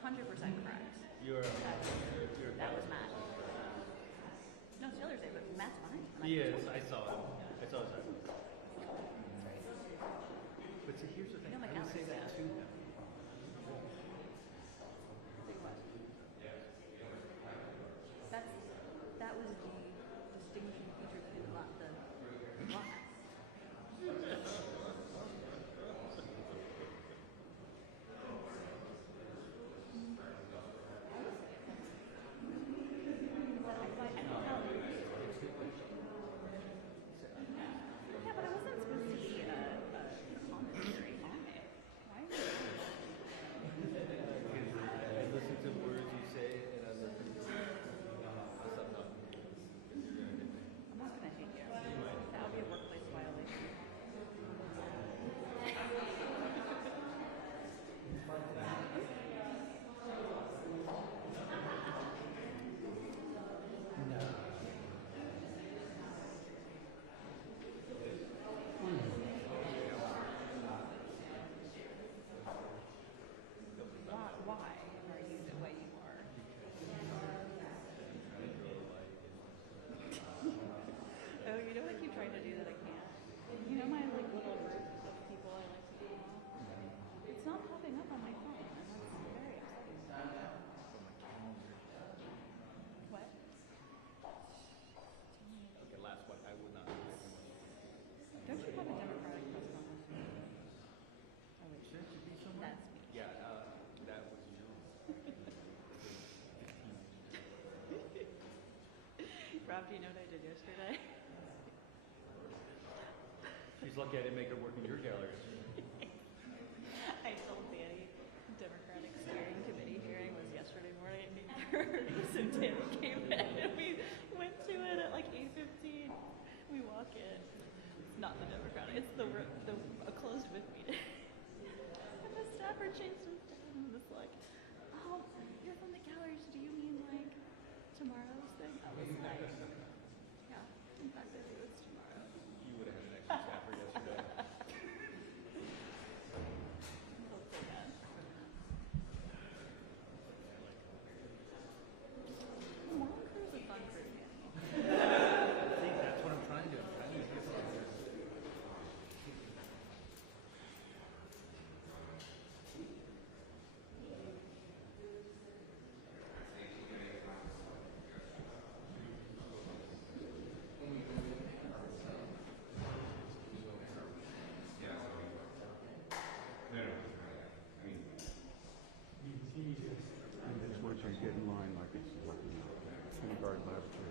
100% correct. That was Matt. No, it's the other day, but Matt's behind. Yes, I saw him. I saw his eyes. But see, here's the thing. No, my I would say that too. That was the distinguishing feature between the lots. Yeah, but I wasn't supposed to be a commentary on it. Why? I listen to words you say, and I listen to stuff. I'm not going to hate you. That would be a workplace violation. Why are you the way you are? Oh, you know I keep trying to do that, I can't. You know my like little group of people I like to email? It's not popping up on my phone, and that's very upsetting. What? Okay, last one. I will not. Don't you have a Democratic press conference? Oh wait, Should it be somewhere? that's me. Yeah, that was you. Rob, do you know what I did yesterday? She's lucky I didn't make her work in your gallery. I told Danny Democratic Steering Committee hearing was yesterday morning at 8:30, so Danny came in and we went to it at like 8:15. We walk in. It's not the Democratic, it's a closed with meeting. And the staffer chased him down and was like, oh, you're from the galleries, do you mean like tomorrow's thing? I was like, yeah, in fact I think it's tomorrow. You would have had an extra staffer yesterday. Hopefully not. Long crew is a fun crew, Danny. I think that's what I'm trying to do. I'm trying to get something. And just once you get in line, like it's like kindergarten laboratory.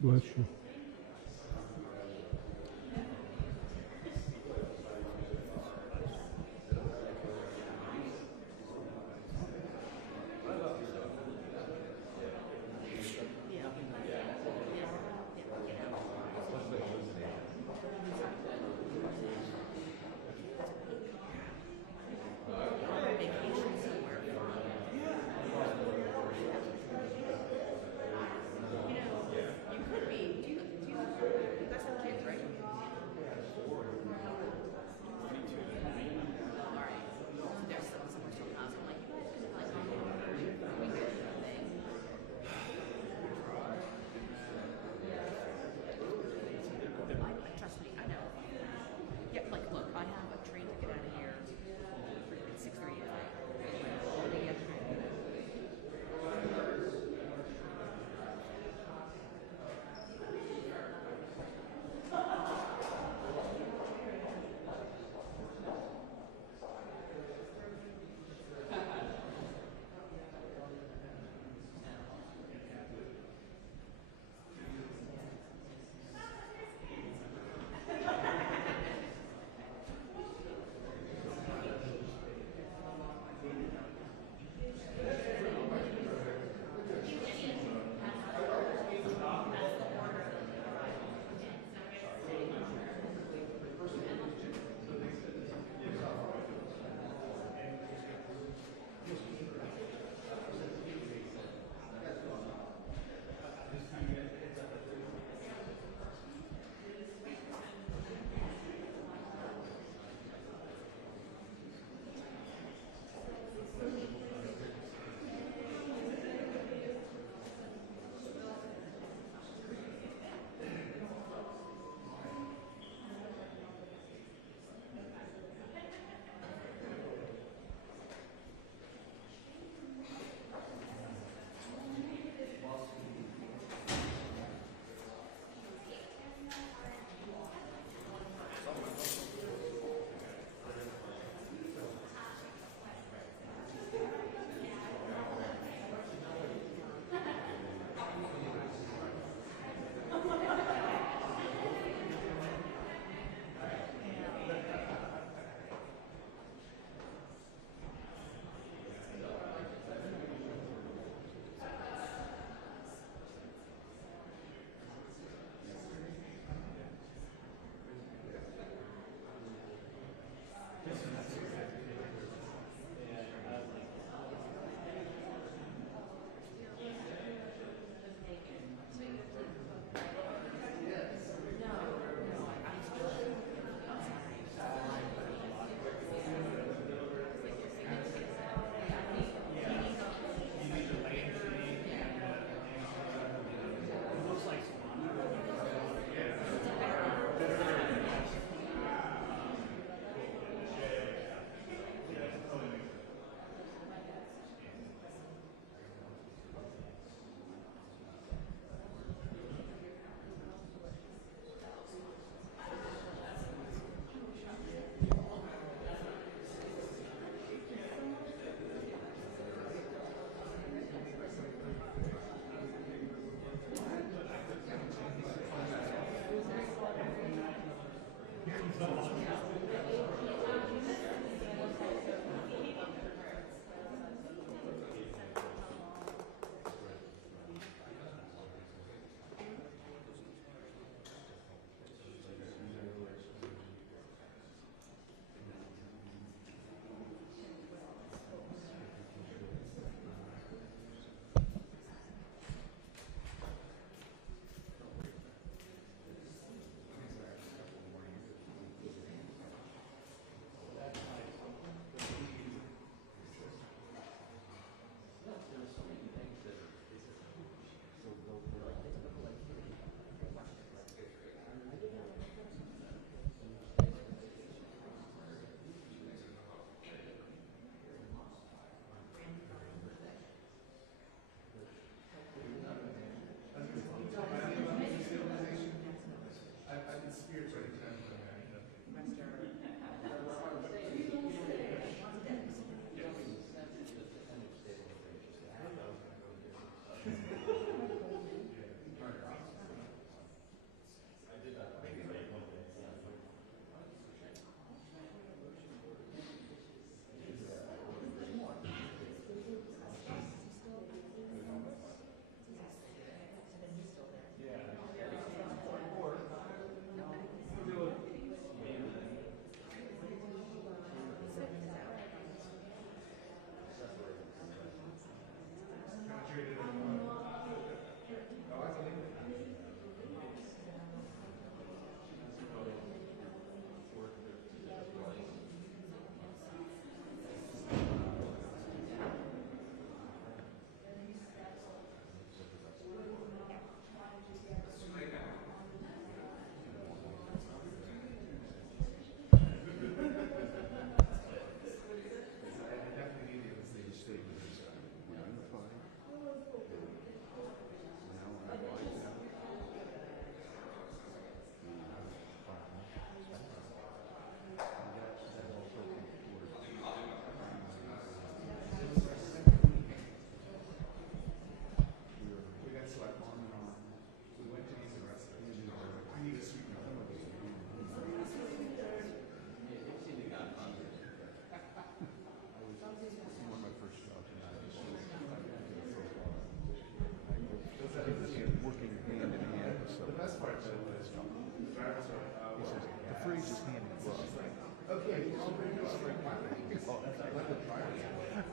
Bless you.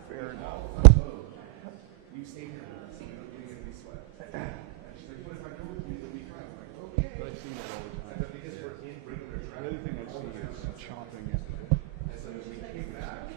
Fair enough. You stay here with us, and you're going to be sweat. And she's like, what if I go with you? It'll be fine. I'm like, okay. But I see that all the time. But because we're in regular The traffic, other thing I see is chopping at the and so we came back.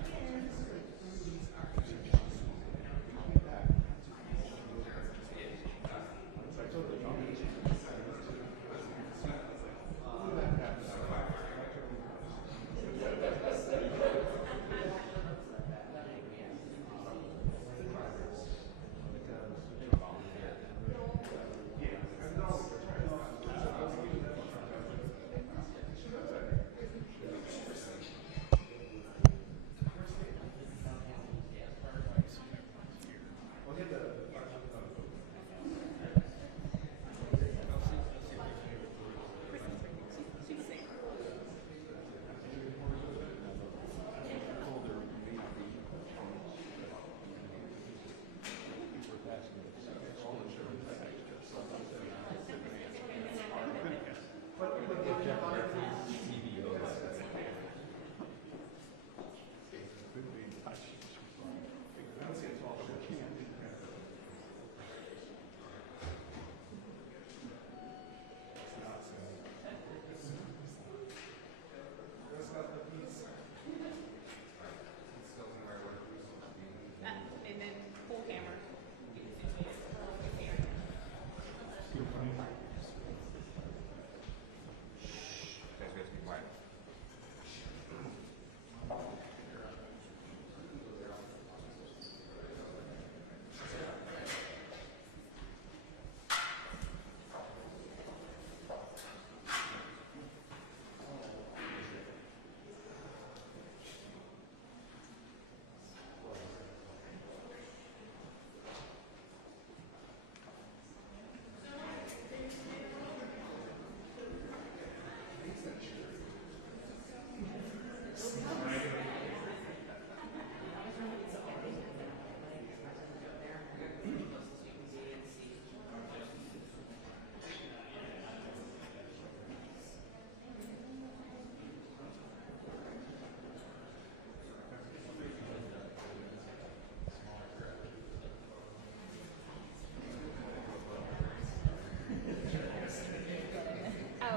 And then full camera. Guys, we have to be quiet.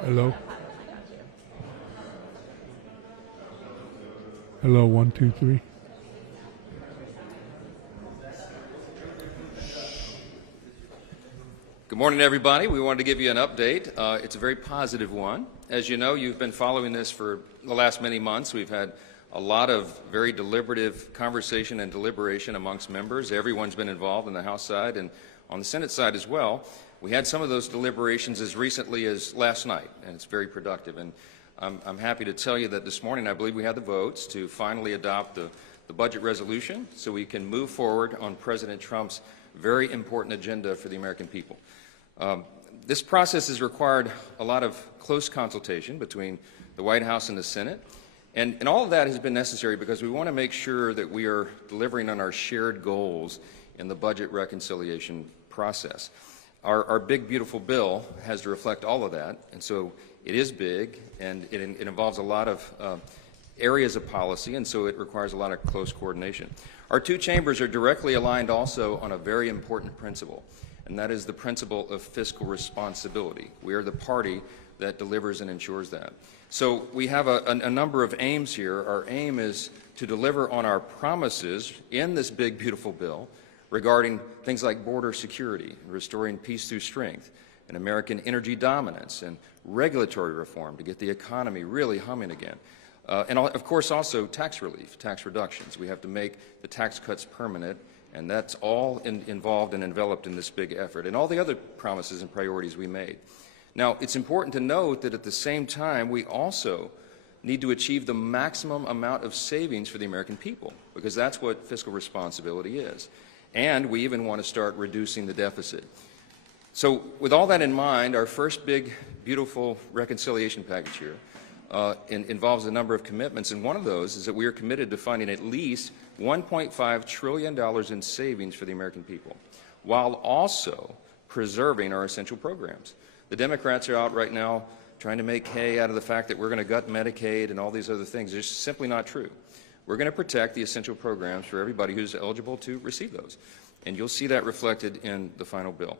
Hello? Hello, 1, 2, 3. Good morning, everybody. We wanted to give you an update. It's a very positive one. As you know, you've been following this for the last many months. We've had a lot of very deliberative conversation and deliberation amongst members. Everyone's been involved on the House side and on the Senate side as well. We had some of those deliberations as recently as last night, and it's very productive. And I'm happy to tell you that this morning I believe we had the votes to finally adopt the budget resolution so we can move forward on President Trump's very important agenda for the American people. This process has required a lot of close consultation between the White House and the Senate, and all of that has been necessary because we want to make sure that we are delivering on our shared goals in the budget reconciliation process. Our big, beautiful bill has to reflect all of that, and so it is big, and it involves a lot of areas of policy, and so it requires a lot of close coordination. Our two chambers are directly aligned also on a very important principle, and that is the principle of fiscal responsibility. We are the party that delivers and ensures that. So we have a number of aims here. Our aim is to deliver on our promises in this big, beautiful bill regarding things like border security, restoring peace through strength, and American energy dominance, and regulatory reform to get the economy really humming again. And of course also tax relief, tax reductions. We have to make the tax cuts permanent, and that's all involved and enveloped in this big effort, and all the other promises and priorities we made. Now, it's important to note that at the same time, we also need to achieve the maximum amount of savings for the American people, because that's what fiscal responsibility is. And we even want to start reducing the deficit. So with all that in mind, our first big, beautiful reconciliation package here involves a number of commitments, and one of those is that we are committed to finding at least $1.5 trillion in savings for the American people, while also preserving our essential programs. The Democrats are out right now trying to make hay out of the fact that we're going to gut Medicaid and all these other things. It's simply not true. we're going to protect the essential programs for everybody who's eligible to receive those. And you'll see that reflected in the final bill.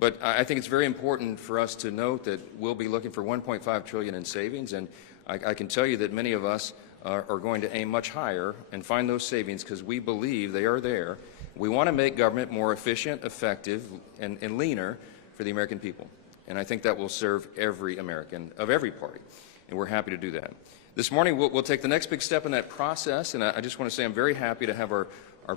But I think it's very important for us to note that we'll be looking for $1.5 trillion in savings, and I can tell you that many of us are going to aim much higher and find those savings because we believe they are there. We want to make government more efficient, effective, and leaner for the American people. And I think that will serve every American of every party, and we're happy to do that. This morning, we'll take the next big step in that process, and I just want to say I'm very happy to have our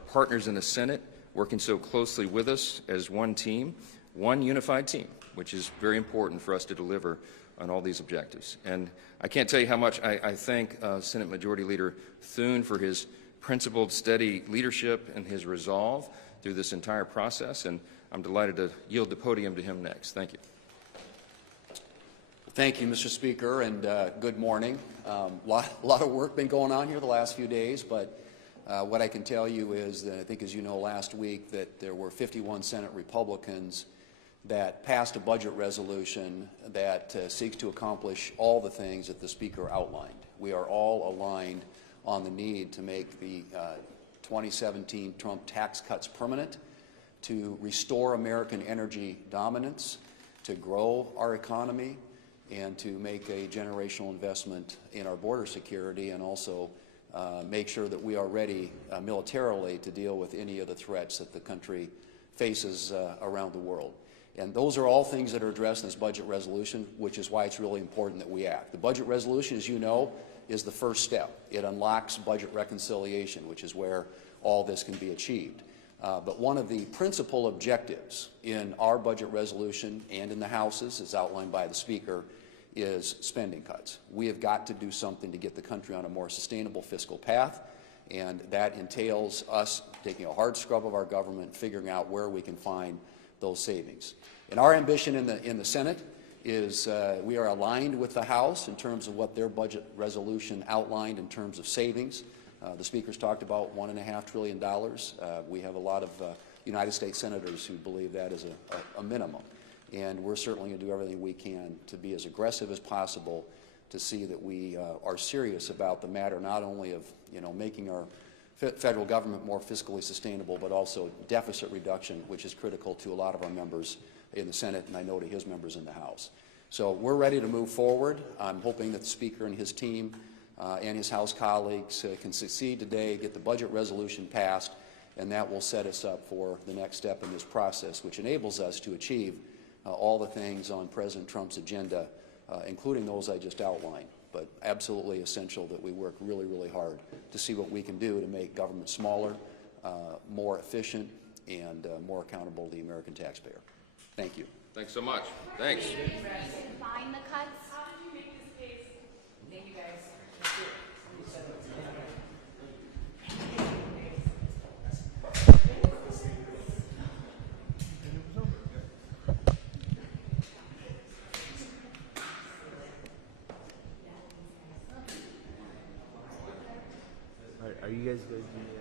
partners in the Senate working so closely with us as one team, one unified team, which is very important for us to deliver on all these objectives. And I can't tell you how much I thank Senate Majority Leader Thune for his principled, steady leadership and his resolve through this entire process, and I'm delighted to yield the podium to him next. Thank you. Thank you, Mr. Speaker, and good morning. Lot of work been going on here the last few days, but what I can tell you is that I think, as you know, last week that there were 51 Senate Republicans that passed a budget resolution that seeks to accomplish all the things that the Speaker outlined. We are all aligned on the need to make the 2017 Trump tax cuts permanent, to restore American energy dominance, to grow our economy, and to make a generational investment in our border security, and also make sure that we are ready militarily to deal with any of the threats that the country faces around the world. And those are all things that are addressed in this budget resolution, which is why it's really important that we act. The budget resolution, as you know, is the first step. It unlocks budget reconciliation, which is where all this can be achieved. But one of the principal objectives in our budget resolution and in the House's, as outlined by the Speaker, is spending cuts. We have got to do something to get the country on a more sustainable fiscal path, and that entails us taking a hard scrub of our government, figuring out where we can find those savings. And our ambition in the Senate is we are aligned with the House in terms of what their budget resolution outlined in terms of savings. The Speaker's talked about $1.5 trillion. We have a lot of United States senators who believe that is a minimum. And we're certainly going to do everything we can to be as aggressive as possible to see that we are serious about the matter, not only of making our federal government more fiscally sustainable, but also deficit reduction, which is critical to a lot of our members in the Senate, and I know to his members in the House. So we're ready to move forward. I'm hoping that the Speaker and his team and his House colleagues can succeed today, get the budget resolution passed, and that will set us up for the next step in this process, which enables us to achieve all the things on President Trump's agenda, including those I just outlined. But absolutely essential that we work really, really hard to see what we can do to make government smaller, more efficient, and more accountable to the American taxpayer. Thank you. Thanks so much. Thanks. Find the cuts. How did you make this case? Thank you, guys. Are you guys going to